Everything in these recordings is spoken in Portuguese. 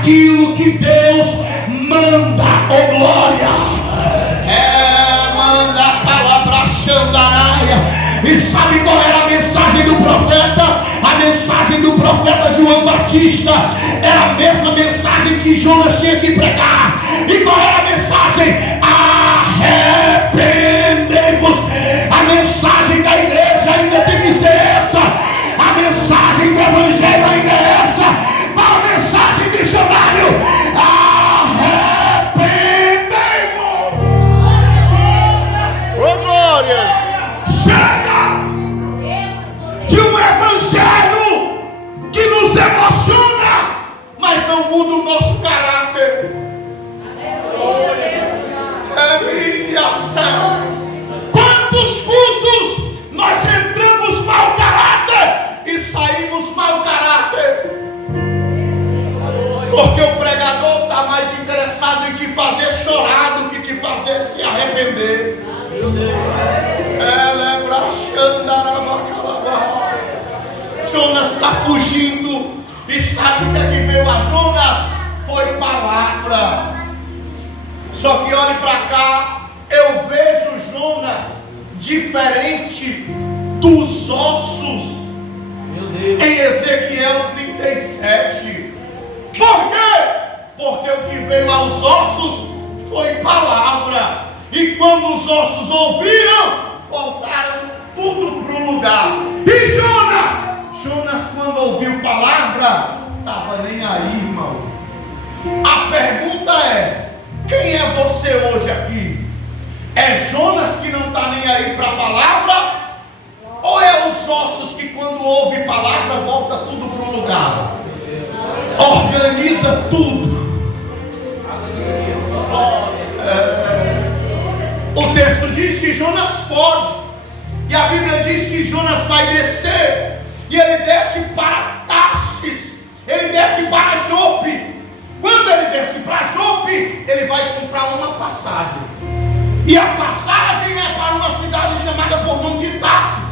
aquilo que Deus manda, oh glória. Manda a palavra Xandaraia. E sabe qual era a mensagem do profeta? A mensagem do profeta João Batista era a mesma mensagem que Jonas tinha que pregar. E qual era a mensagem? Arrependei-vos. A mensagem da igreja ainda tem que ser essa. A mensagem do evangelho ainda é essa. Qual a mensagem, missionário? Arrependei-vos. Ô glória! Chega de um evangelho que nos emociona, mas não muda o nosso caráter. É mediação. Quantos cultos nós entramos mau caráter e saímos mau caráter? Porque o pregador está mais interessado em te fazer chorar do que te fazer se arrepender. Ela é brachanda. Jonas está fugindo. E sabe o que é que veio a Jonas? Foi palavra. Só que olhe para cá, eu vejo Jonas diferente dos ossos em Ezequiel 37. Por quê? Porque o que veio aos ossos foi palavra. E quando os ossos ouviram, voltaram tudo para o lugar. E Jonas quando ouviu palavra, estava nem aí, irmão. A pergunta é: quem é você hoje aqui? É Jonas que não está nem aí para a palavra? Ou é os ossos que quando ouve palavra volta tudo para o lugar? Organiza tudo. O texto diz que Jonas foge. E a Bíblia diz que Jonas vai descer. E ele desce para Tarsis. Ele desce para Jope. Quando ele desce para Jope, ele vai comprar uma passagem. E a passagem é para uma cidade chamada por nome de Tarsis.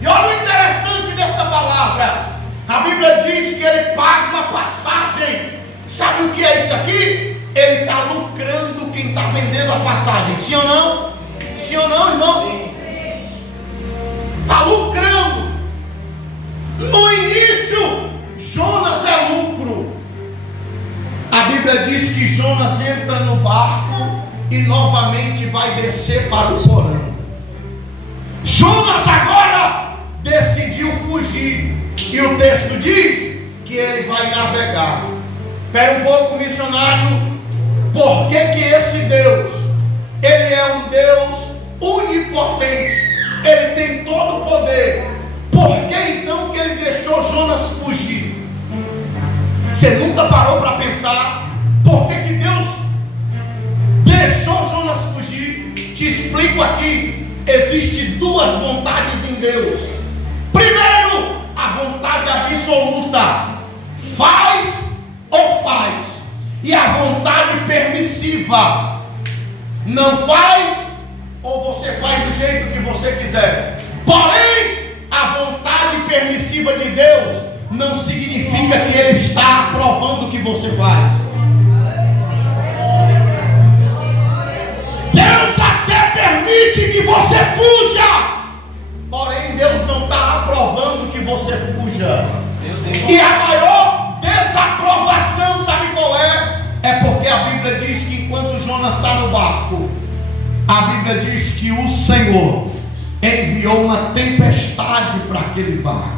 E olha o interessante dessa palavra. A Bíblia diz que ele paga uma passagem. Sabe o que é isso aqui? Ele está lucrando quem está vendendo a passagem. Sim ou não? Sim ou não, irmão? Está lucrando. No início, Jonas é lucro. A Bíblia diz que Jonas entra no barco e novamente vai descer para o porão. Jonas agora decidiu fugir. E o texto diz que ele vai navegar. Espera um pouco, missionário. Por que esse Deus, ele é um Deus onipotente, ele tem todo o poder? Por que então que ele deixou Jonas fugir? Você nunca parou para pensar por que Deus deixou Jonas fugir? Te explico aqui. Existem duas vontades em Deus. Primeiro, a vontade absoluta, faz ou faz. E a vontade permissiva, não faz ou você faz do jeito que você quiser. Porém, a vontade permissiva de Deus não significa que Ele está aprovando o que você faz. Deus até permite que você fuja, porém Deus não está aprovando que você fuja. E a maior desaprovação, sabe qual é? É porque a Bíblia diz que enquanto Jonas está no barco, a Bíblia diz que o Senhor enviou uma tempestade para aquele barco.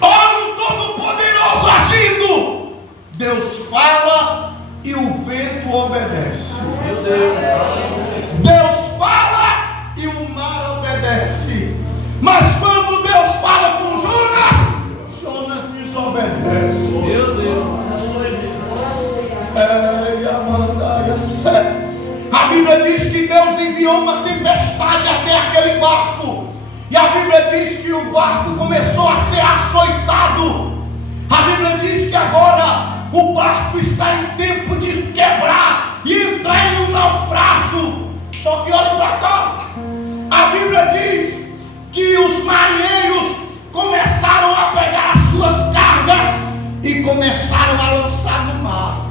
Olha o Todo-Poderoso agindo. Deus fala e o vento obedece. Meu Deus. Deus fala e o mar obedece. Mas quando Deus fala com Jonas desobedece. Meu Deus. A Bíblia diz que Deus enviou uma tempestade até aquele barco. E a Bíblia diz que o barco começou a ser açoitado. A Bíblia diz que agora o barco está em tempo de quebrar e entrar em um naufrágio. Só que olha para cá. A Bíblia diz que os marinheiros começaram a pegar as suas cargas e começaram a lançar no mar.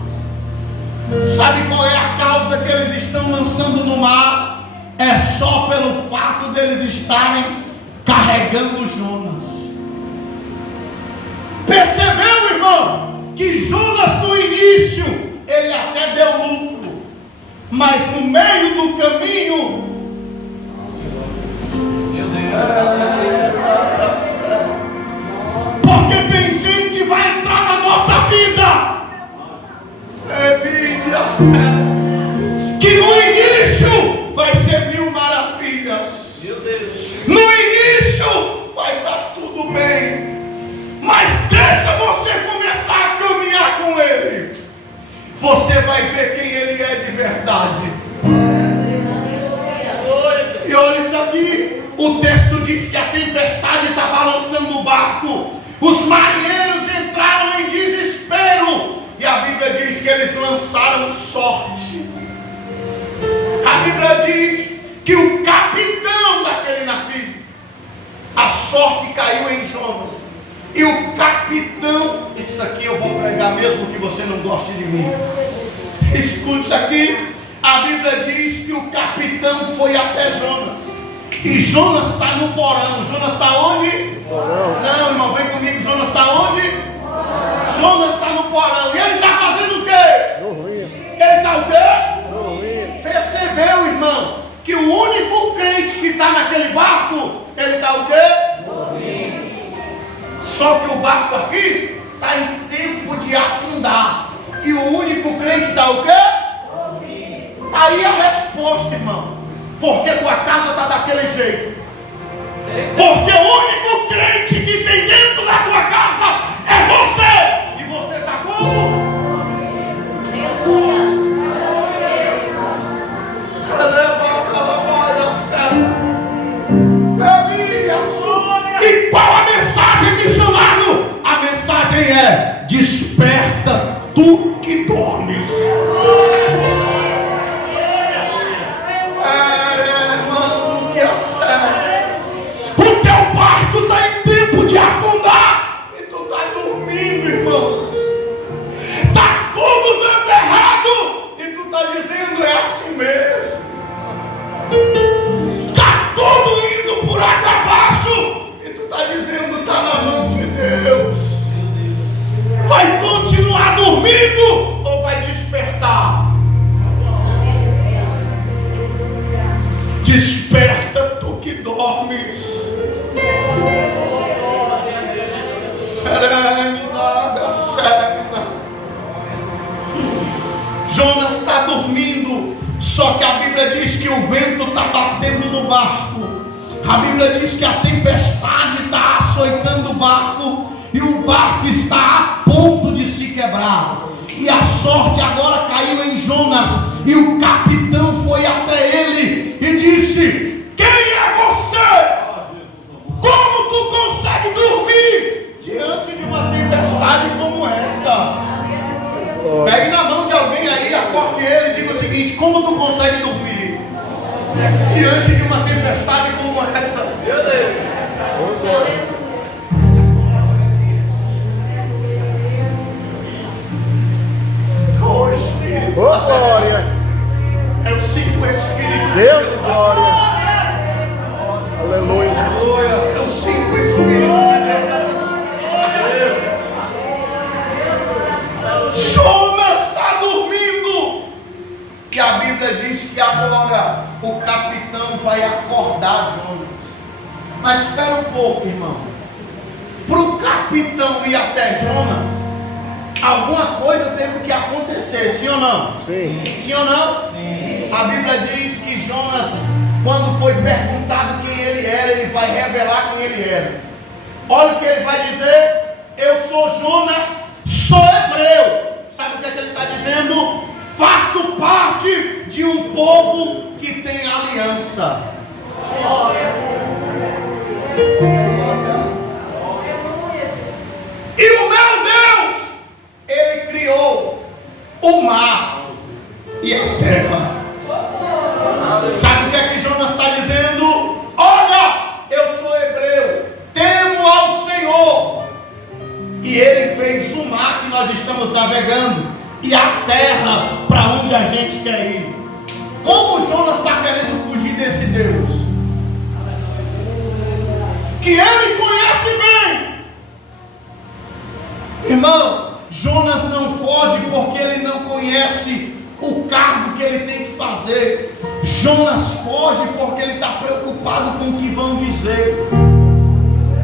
balançando no mar, é só pelo fato deles estarem carregando Jonas. Percebeu, irmão, que Jonas no início, ele até deu lucro, mas no meio do caminho, porque tem gente que vai entrar na nossa vida, que no início vai ser 1000 maravilhas, no início vai estar tudo bem, mas deixa você começar a caminhar com ele, você vai ver quem ele é de verdade. E olha isso aqui, o texto diz que a tempestade está balançando o barco, os marinheiros entraram em desespero, e a Bíblia diz que eles lançaram sorte. A Bíblia diz que o capitão daquele navio, a sorte caiu em Jonas, e o capitão, isso aqui eu vou pregar mesmo que você não goste de mim, escute isso aqui. A Bíblia diz que o capitão foi até Jonas, e Jonas está no porão. Jonas está onde? Porão. Não, irmão, vem comigo. Jonas está onde? Jonas está no porão. E ele está fazendo o quê? Dormindo. Ele está o quê? Dormindo. Percebeu, irmão, que o único crente que está naquele barco, ele está o quê? Dormindo. Só que o barco aqui está em tempo de afundar, e o único crente está o quê? Está aí a resposta, irmão. Porque tua casa está daquele jeito. Porque o único crente que tem dentro da tua casa é você. E você está como? E qual a mensagem, missionário? A mensagem é: desperta tu que dormes. O teu barco está em tempo de afundar e tu está dormindo, irmão. Está tudo dando errado e tu está dizendo: é assim mesmo. Está tudo indo por água abaixo e tu está dizendo: está na mão de Deus. Vai continuar dormindo ou vai despertar? Desperta tu que dormes. Jonas está dormindo, só que a Bíblia diz que o vento está batendo no barco. A Bíblia diz que a tempestade está açoitando o barco e o barco está a ponto de se quebrar. E a sorte agora caiu em Jonas, e o capitão foi até ele e disse: quem é você? Como tu consegue dormir diante de uma tempestade como essa? Pegue na mão de alguém aí, acorde ele e diga o seguinte: como tu consegue dormir diante de uma tempestade como essa? Meu Deus! Oh, Espírito, Ô, glória. eu sinto o Espírito de Deus, Deus. glória. Aleluia. Eu sinto o Espírito de Deus. Jonas está dormindo. E a Bíblia diz que agora o capitão vai acordar Jonas. Mas espera um pouco, irmão. Para o capitão ir até Jonas, alguma coisa teve que acontecer, sim ou não? Sim. Sim ou não? Sim. A Bíblia diz que Jonas, quando foi perguntado quem ele era, ele vai revelar quem ele era. Olha o que ele vai dizer: eu sou Jonas, sou hebreu. Sabe o que ele está dizendo? Faço parte de um povo que tem aliança. E o meu Deus, ele criou o mar e a terra. Sabe o que é que Jonas está dizendo? Olha, eu sou hebreu, temo ao Senhor. E ele fez o mar que nós estamos navegando e a terra para onde a gente quer ir. Como Jonas está querendo fugir desse Deus? Que ele conhece bem. Irmão, Jonas não foge porque ele não conhece o cargo que ele tem que fazer. Jonas foge porque ele está preocupado com o que vão dizer.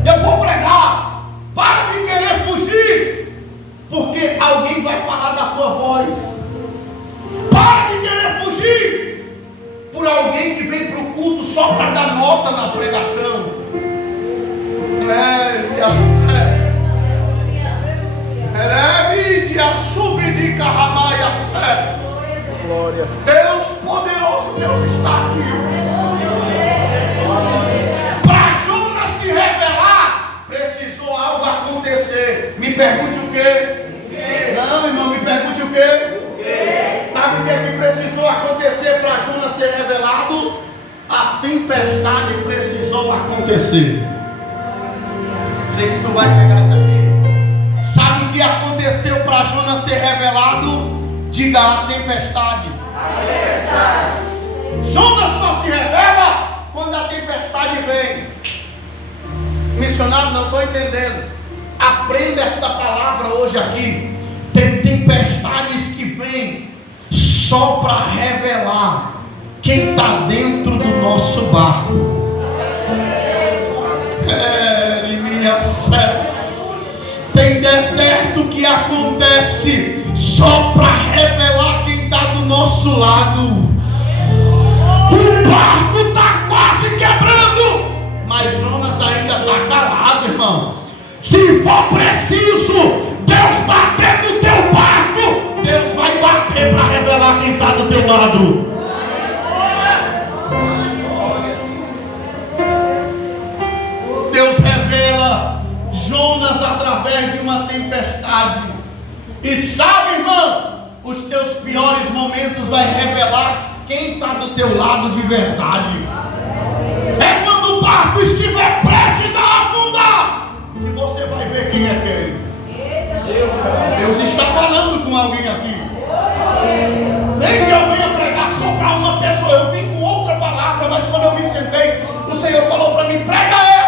Eu vou pregar. Para de querer fugir, porque alguém vai falar da tua voz. Para de querer fugir por alguém que vem para o culto só para dar nota na pregação. Glória. Deus poderoso, Deus está aqui. Para Jonas se revelar, precisou algo acontecer. Me pergunte o quê? Não, irmão, me pergunte o quê? Sabe o que precisou acontecer para Jonas ser revelado? A tempestade precisou acontecer. Não sei se tu vai pegar isso aqui. Sabe o que aconteceu para Jonas ser revelado? Diga: a tempestade. Jonas só se revela quando a tempestade vem. Missionário, não estou entendendo. Aprenda esta palavra hoje aqui. Tem tempestades que vêm só para revelar quem está dentro do nosso barco. Tem deserto que acontece só para revelar quem está do nosso lado. O barco está quase quebrando, mas Jonas ainda está calado, irmão. Se for preciso Deus bater no teu barco, Deus vai bater para revelar quem está do teu lado. Deus revela Jonas através de uma tempestade. E sabe, irmão, os teus piores momentos vai revelar quem está do teu lado de verdade. É quando o barco estiver prestes a afundar que você vai ver quem é quem. Deus está falando com alguém aqui. Nem que eu venha pregar só para uma pessoa. Eu vim com outra palavra, mas quando eu me sentei, o Senhor falou para mim: prega essa.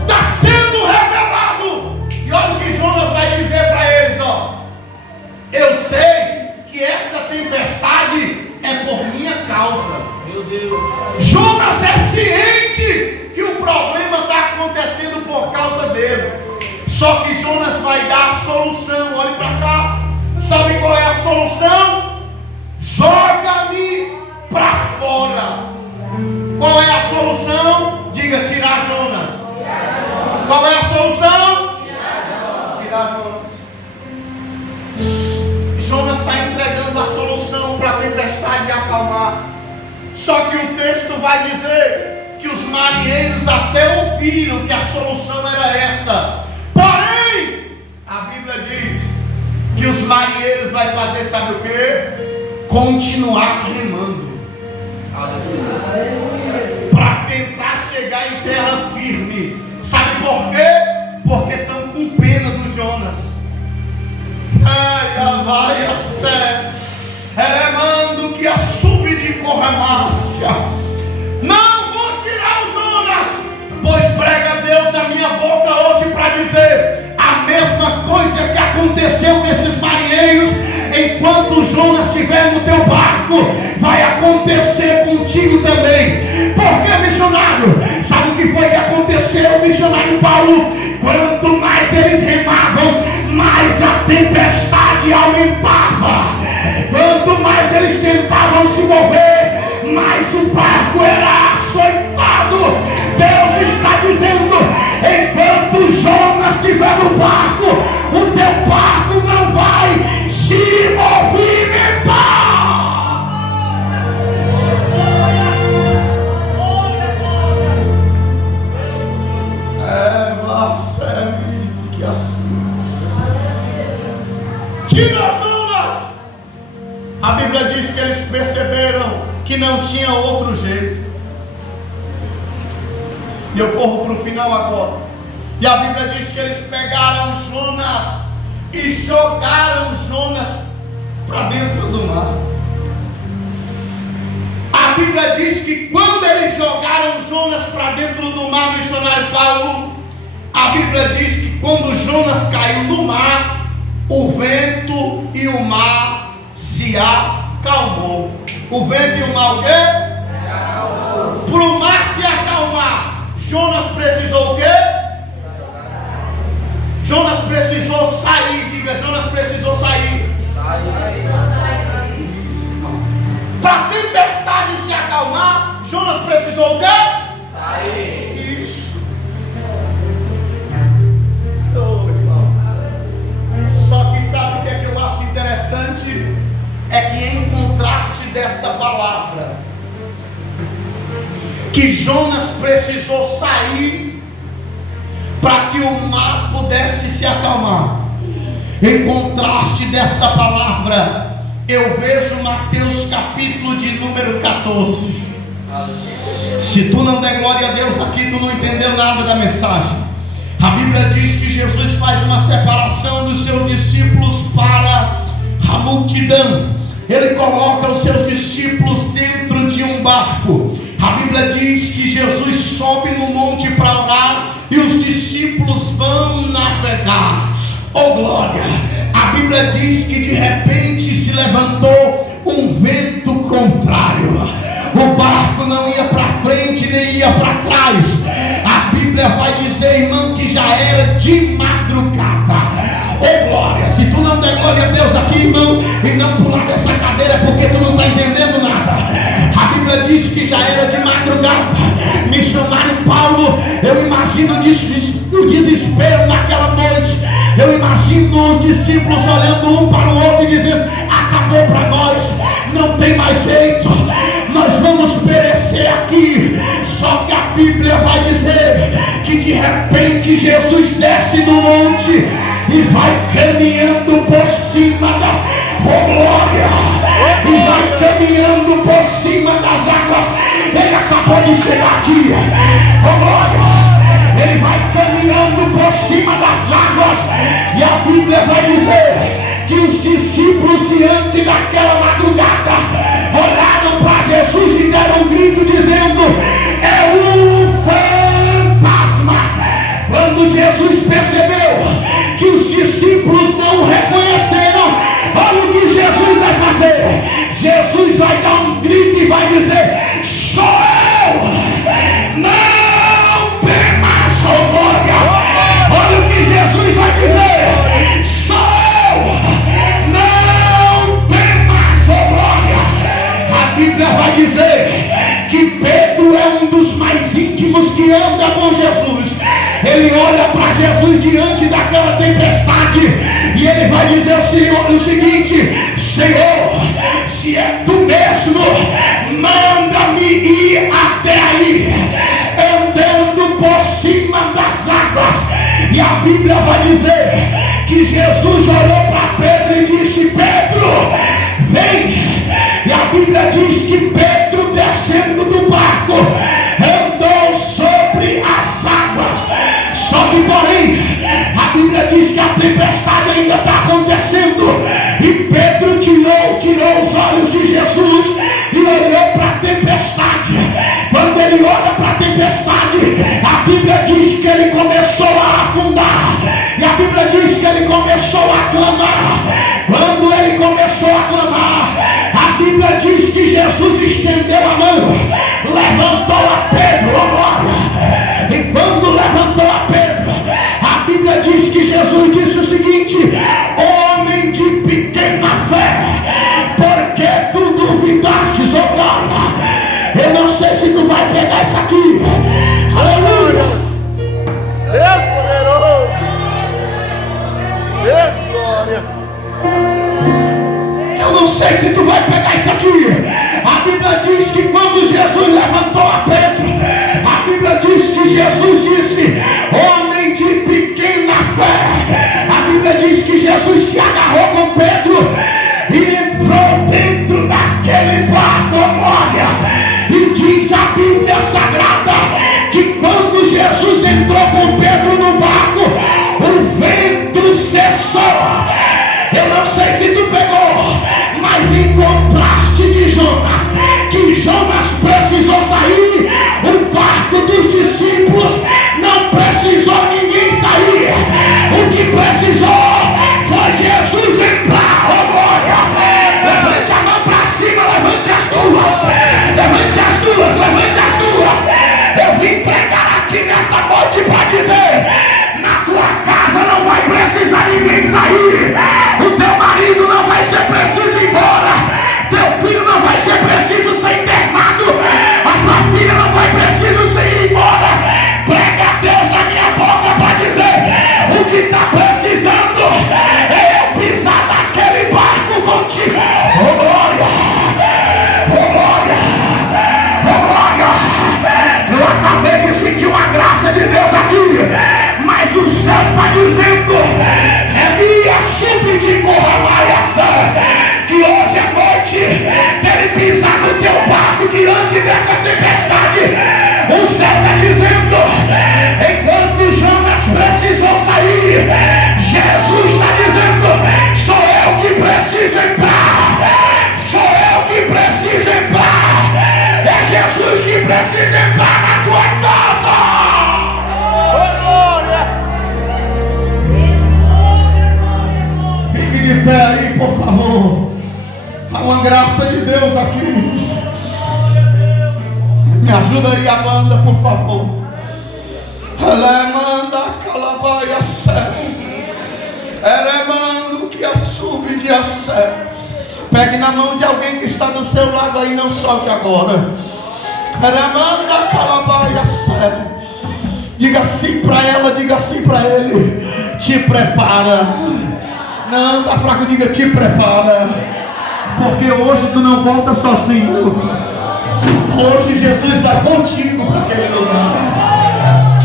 Está sendo revelado. E olha o que Jonas vai dizer para eles, ó. Eu sei que essa tempestade é por minha causa. Meu Deus. Jonas é ciente que o problema está acontecendo por causa dele. Só que Jonas vai dar a solução. Olhe para cá. Sabe qual é a solução? Joga-me para fora. Qual é a solução? Diga: tirar Jonas. Qual é a solução? Tirar Jonas. Jonas está entregando a solução para a tempestade acalmar. Só que o texto vai dizer que os marinheiros até ouviram que a solução era essa. Porém, a Bíblia diz que os marinheiros vão fazer, sabe o que? Continuar remando. Para tentar chegar em terra firme. Sabe por quê? Porque estão com pena do Jonas. Ai, vai a sé. Remando que a sube de corremácia. Não vou tirar o Jonas, pois prega Deus na minha boca hoje para dizer a mesma coisa que aconteceu com esses marinheiros. Enquanto Jonas estiver no teu barco, vai acontecer contigo também. Por que, missionário? Sabe o que foi que aconteceu, missionário Paulo? Quanto mais eles remavam, mais a tempestade aumentava. Quanto mais eles tentavam se mover, mais o barco era açoitado. Deus está dizendo: enquanto Jonas estiver no barco, o teu barco não vai se movimentar. Tira Jonas. A Bíblia diz que eles perceberam que não tinha outro jeito. E eu corro para o final agora. E a Bíblia diz que eles pegaram Jonas, e jogaram Jonas para dentro do mar. A Bíblia diz que quando eles jogaram Jonas para dentro do mar, missionário Paulo, a Bíblia diz que quando Jonas caiu no mar, o vento e o mar se acalmou. O vento e o mar o quê? Para o mar se acalmar, Jonas precisou o quê? Jonas precisou sair. Diga, Jonas precisou sair. Para a tempestade se acalmar, Jonas precisou o quê? Sair. Isso. Oh, irmão. Só que sabe o que é que eu acho interessante? É que em contraste desta palavra, que Jonas precisou sair para que o mar pudesse se acalmar. Em contraste desta palavra, eu vejo Mateus capítulo de número 14. Se tu não der glória a Deus aqui, tu não entendeu nada da mensagem. A Bíblia diz que Jesus faz uma separação dos seus discípulos para a multidão. Ele coloca os seus discípulos dentro de um barco. A Bíblia diz que Jesus sobe no monte para orar e os discípulos vão navegar. Oh glória! A Bíblia diz que de repente se levantou um vento contrário. O barco não ia para frente nem ia para trás. A Bíblia vai dizer, irmão, que já era de madrugada. Oh glória! Se tu não der glória a Deus aqui, irmão, e não pular dessa cadeira porque tu não está entendendo nada. A Bíblia diz que já era de madrugada. Missionário Paulo, eu imagino o desespero naquela noite. Eu imagino os discípulos olhando um para o outro e dizendo, acabou para nós, não tem mais jeito, nós vamos perecer aqui. Só que a Bíblia vai dizer que de repente Jesus desce do monte e vai caminhando por cima da glória, e vai caminhando por cima das águas. Ele acabou de chegar aqui, glória. Ele vai caminhando por cima das águas, e a Bíblia vai dizer que os discípulos diante daquela madrugada olharam para Jesus e deram um grito dizendo, é um fantasma. Quando Jesus percebeu que os discípulos não reconheceram, olha o que Jesus vai fazer. Jesus vai dar um grito e vai dizer, sou eu, não temas, oh glória. Olha o que Jesus vai dizer, sou eu, não temas, oh glória. A Bíblia vai dizer que Pedro é um dos mais íntimos que anda com Jesus. Ele olha para Jesus diante daquela tempestade e ele vai dizer o seguinte, Senhor, se é tu mesmo, manda-me ir até aí, andando por cima das águas. E a Bíblia vai dizer que Jesus olhou para Pedro e disse, Pedro, vem. E a Bíblia diz que Pedro, descendo do barco, andou sobre as águas. Só que porém, a Bíblia diz que a tempestade ainda está acontecendo, e Pedro tirou os olhos de Jesus e olhou para a tempestade. Quando ele olha para a tempestade, a Bíblia diz que ele começou a afundar, e a Bíblia diz que ele começou a clamar. Quando ele começou a clamar, a Bíblia diz que Jesus estendeu a mão, levantou a Pedro, oh glória. E quando levantou a Pedro, a Bíblia diz que Jesus disse o seguinte, homem de pequena fé, porque tu duvidaste, oh glória. Eu não sei se tu vai pegar isso aqui, aleluia. Deus poderoso, Deus glória. Eu não sei se tu vai pegar isso aqui. A Bíblia diz que quando Jesus levantou a Pedro, a Bíblia diz que Jesus disse, homem de pequena fé. A Bíblia diz que Jesus se agarrou com Pedro e entrou dentro daquele barco, glória. E diz a Bíblia Sagrada que quando Jesus entrou com Pedro no barco, o vento cessou. graça de Deus aqui. Me ajuda aí a banda, por favor. Alemanda calabaia céu. Elemando que assube que a céu. Pegue na mão de alguém que está do seu lado aí, não solte agora. Elemanda calabaia céu. Diga sim para ela, diga sim para ele. Te prepara. Não, tá fraco, diga te prepara. Porque hoje tu não volta sozinho. Hoje Jesus está contigo para aquele lugar.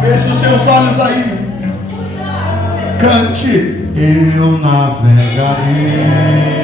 Feche os seus olhos aí. Cante. Eu navegarei